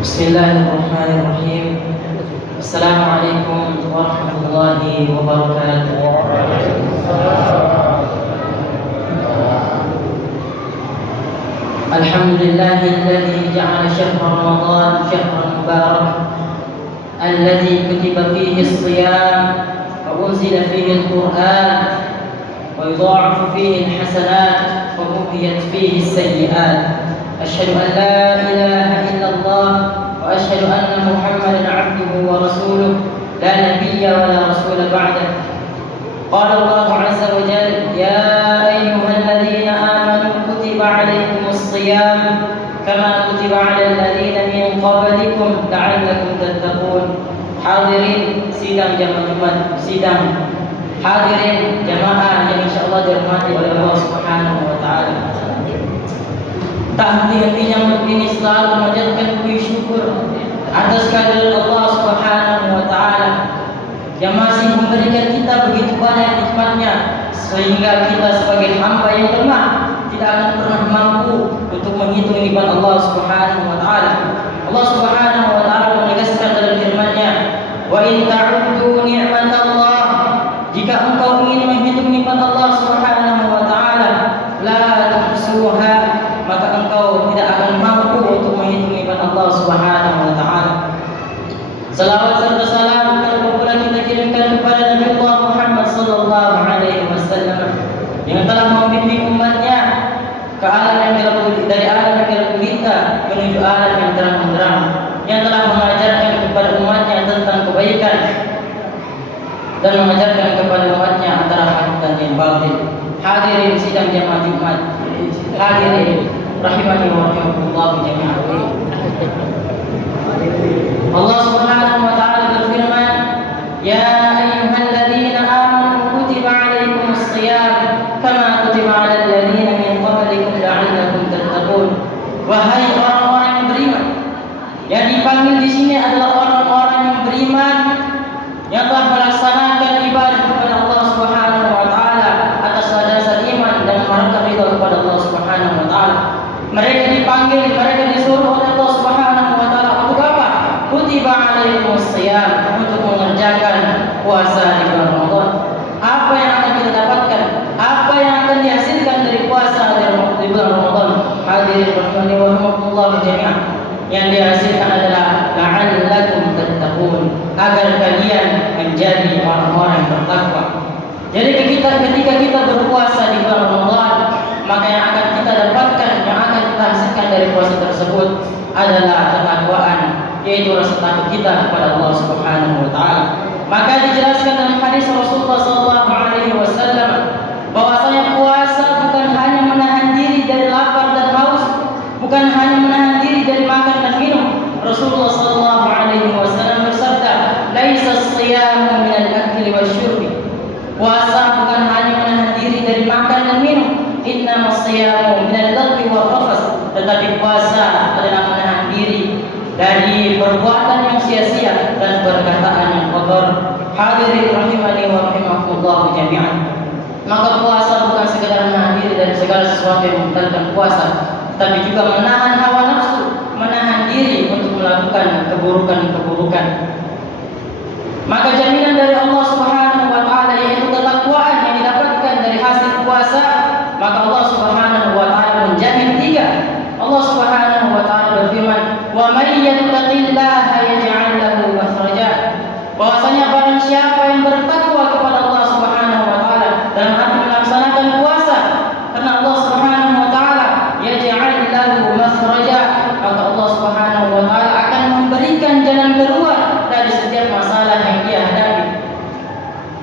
Bismillahirrahmanirrahim. Assalamualaikum warahmatullahi wabarakatuh. Alhamdulillahilladzi ja'ala syahra Ramadan syahran mubarak alladzi kutiba fihi as-shiyam wa unzila fihi al-Qur'an wa yudha'afu fihi al-hasanat wa muhiyat fihi as-sayyi'at. Asyhadu an la ilaha illallah wa asyhadu anna Muhammadan 'abduhu wa rasuluh la nabiyya wa la rasula ba'dah. Qala Allah 'azza wa jalla ya ayyuhalladzina amanu kutiba 'alaikumus shiyam kama kutiba 'alal ladzina min qablikum la'allakum tattaqun. Hadirin sidang jamaah sidang hadirin jamaah yang insyaallah dirahmati oleh Allah Subhanahu wa taala. Tak henti-hentinya umat ini selalu memanjatkan puji syukur atas kehadiran Allah Subhanahu wa taala yang masih memberikan kita begitu banyak nikmatnya sehingga kita sebagai hamba yang lemah tidak akan pernah mampu untuk menghitung nikmat Allah Subhanahu wa taala. Allah Subhanahu wa taala menegaskan dalam firman-Nya, "Wa in ta'uddu ni'matallah," jika engkau ingin menghitung nikmat Allah Subhanahu wa taala, la tuhsuha, maka engkau tidak akan mampu untuk menghitung nikmat Allah Subhanahu wa taala. Salawat serta salam pula kita kirimkan kepada Nabi Allah Muhammad sallallahu alaihi wasallam yang telah membimbing umatnya ke alam yang gelap dari alam yang gelap gulita menuju alam yang terang benderang, yang telah mengajarkan kepada umatnya tentang kebaikan dan mengajarkan kepada umatnya antara hak dan yang batil. Hadirin sidang jamaah Jumat, hadirin rahimani wa rahimakumullah jami'an. Allah Subhanahu wa taala berfirman, "Ya ayyuhalladzina amanu kutiba 'alaikumus shiyam kama kutiba 'alal ladzina min qablikum la'allakum tattaqun." Wahai orang-orang yang beriman. Yang dipanggil di sini adalah orang-orang yang beriman yang telah melaksanakan ibadah kepada Allah Subhanahu wa taala atas dasar iman dan mengharapkan ridha kepada Allah Subhanahu wa taala. Mereka dipanggil, mereka disuruh oleh Allah Subhanahu wa taala untuk apa? Kutiba 'alaikumus shiyam, untuk mengerjakan puasa di bulan Ramadan. Apa yang akan kita dapatkan? Apa yang akan dihasilkan dari puasa di bulan Ramadan? Hadirin rahimani wa rahimakumullah jami'an. Yang dihasilkan adalah la'allakum tattaqun, agar kalian menjadi orang-orang yang bertakwa. Jadi ketika kita berpuasa di bulan Ramadan, maka yang akan kita dapatkan, yang akan kita hasilkan dari puasa tersebut adalah ketakwaan, yaitu rasa takut kita kepada Allah Subhanahu wa taala. Maka dijelaskan dalam hadis Rasulullah sallallahu alaihi wasallam bahwasanya puasa bukan hanya menahan diri dari lapar dan haus, bukan hanya menahan diri dari makan dan minum. Rasulullah sallallahu alaihi wasallam bersabda, "Laisa as-siyamu min al-akli wasyurbi." Puasa bukan hanya menahan diri dari makan dan minum, innamas siyamu min al-lagwi wa rafas, tetapi puasa adalah menahan diri dari perbuatan yang sia-sia dan perkataan yang kotor. Hadirin rahimani wa rahimakumullah jami'an. Maka puasa bukan sekedar menahan diri dari segala sesuatu yang membatalkan puasa, tapi juga menahan hawa nafsu, menahan diri untuk melakukan keburukan-keburukan. Maka jaminan dari Allah Subhanahu wa taala yaitu ketakwaan yang didapatkan dari hasil puasa, maka Allah Subhanahu wa taala menjamin tiga. Allah Subhanahu wa taala berfirman, "Wa may yattaqillaha yaj'al lahu makhraja." Bahwasanya barang siapa yang bertakwa kepada Allah Subhanahu wa taala dalam arti melaksanakan puasa karena Allah Subhanahu wa taala, yaj'al lahu makhraja, maka Allah Subhanahu wa taala akan memberikan jalan keluar dari setiap masalah yang dia hadapi.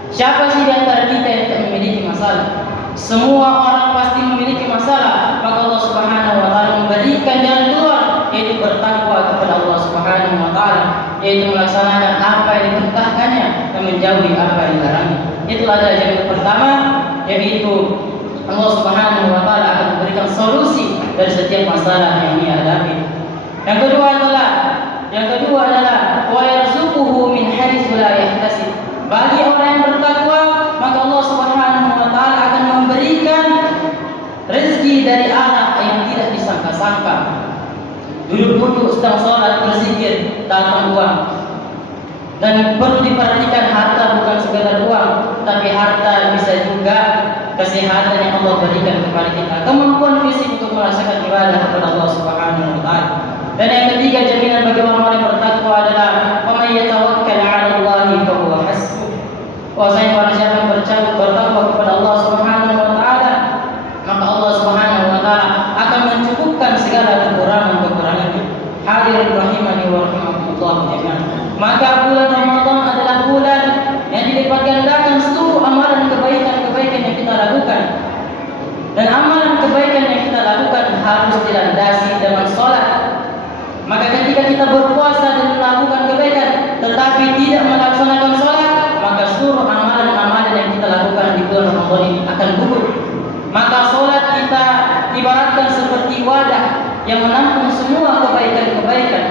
Siapa sih di antara kita yang tak memiliki masalah? Semua orang pasti memiliki masalah, maka Allah Subhanahu wa taala memberikan jalan keluar, yaitu bertakwa kepada Allah Subhanahu wa taala, yaitu melaksanakan apa yang diperintahkannya dan menjauhi apa yang dilarangnya. Itulah adalah jalan pertama, yaitu Allah Subhanahu wa taala akan memberikan solusi dari setiap masalah yang dia hadapi. Yang kedua adalah wa yarzuquhu min haitsu la yahtasib. Bagi orang yang bertakwa, maka Allah Subhanahu wa taala akan memberikan rezeki dari arah yang tidak disangka-sangka. Duduk-duduk sedang sholat berzikir datang uang. Dan perlu diperhatikan, harta bukan sekedar uang, tapi harta bisa juga kesehatan yang Allah berikan kepada kita, kemampuan fisik untuk melaksanakan ibadah kepada Allah Subhanahu wa taala. Dan yang ketiga, jaminan bagi orang-orang yang bertakwa adalah "Waman yatawakkal 'ala Allahi fahuwa hasbuh." Bahwasanya barang siapa yang bertakwa kepada Allah Subhanahu wa taala, maka Allah Subhanahu wa taala akan mencukupkan segala kekurangan-kekurangannya. Hadirin rahimani wa rahimakumullah jami'an. Maka bulan Ramadan adalah bulan yang dilipat gandakan seluruh amalan kebaikan-kebaikan yang kita lakukan. Dan amalan kebaikan yang kita lakukan harus dilandasi dengan sholat. Maka ketika kita berpuasa dan melakukan kebaikan tetapi tidak melaksanakan sholat, maka seluruh amalan-amalan yang kita lakukan di bulan Ramadan ini akan gugur. Maka sholat kita ibaratkan seperti wadah yang menampung semua kebaikan-kebaikan.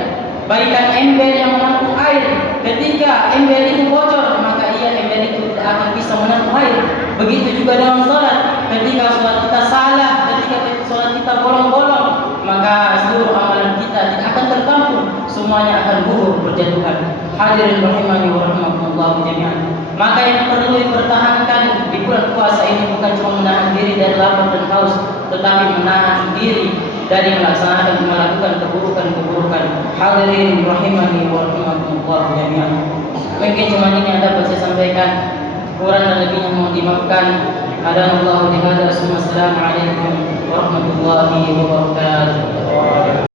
Bagaikan ember yang menampung air. Ketika ember itu bocor, maka ember itu tidak akan bisa menampung air. Begitu juga dengan sholat. Ketika sholat kita salah, ketika sholat kita bolong-bolong, maka seluruh amalan kita tidak akan tertampung, semuanya akan gugur berjatuhan. Hadirin rahimani wa rahimakumullah jami'an. Maka yang perlu dipertahankan di bulan puasa ini bukan cuma menahan diri dari lapar dan haus, tetapi menahan diri dari melakukan keburukan-keburukan. Hadirin rahimani wa rahimakumullah jami'an. Mungkin cuma ini yang dapat saya sampaikan. Kurang dan lebihnya mohon dimaafkan. Hadanallahu li hada. Assalamualaikum warahmatullahi wabarakatuh.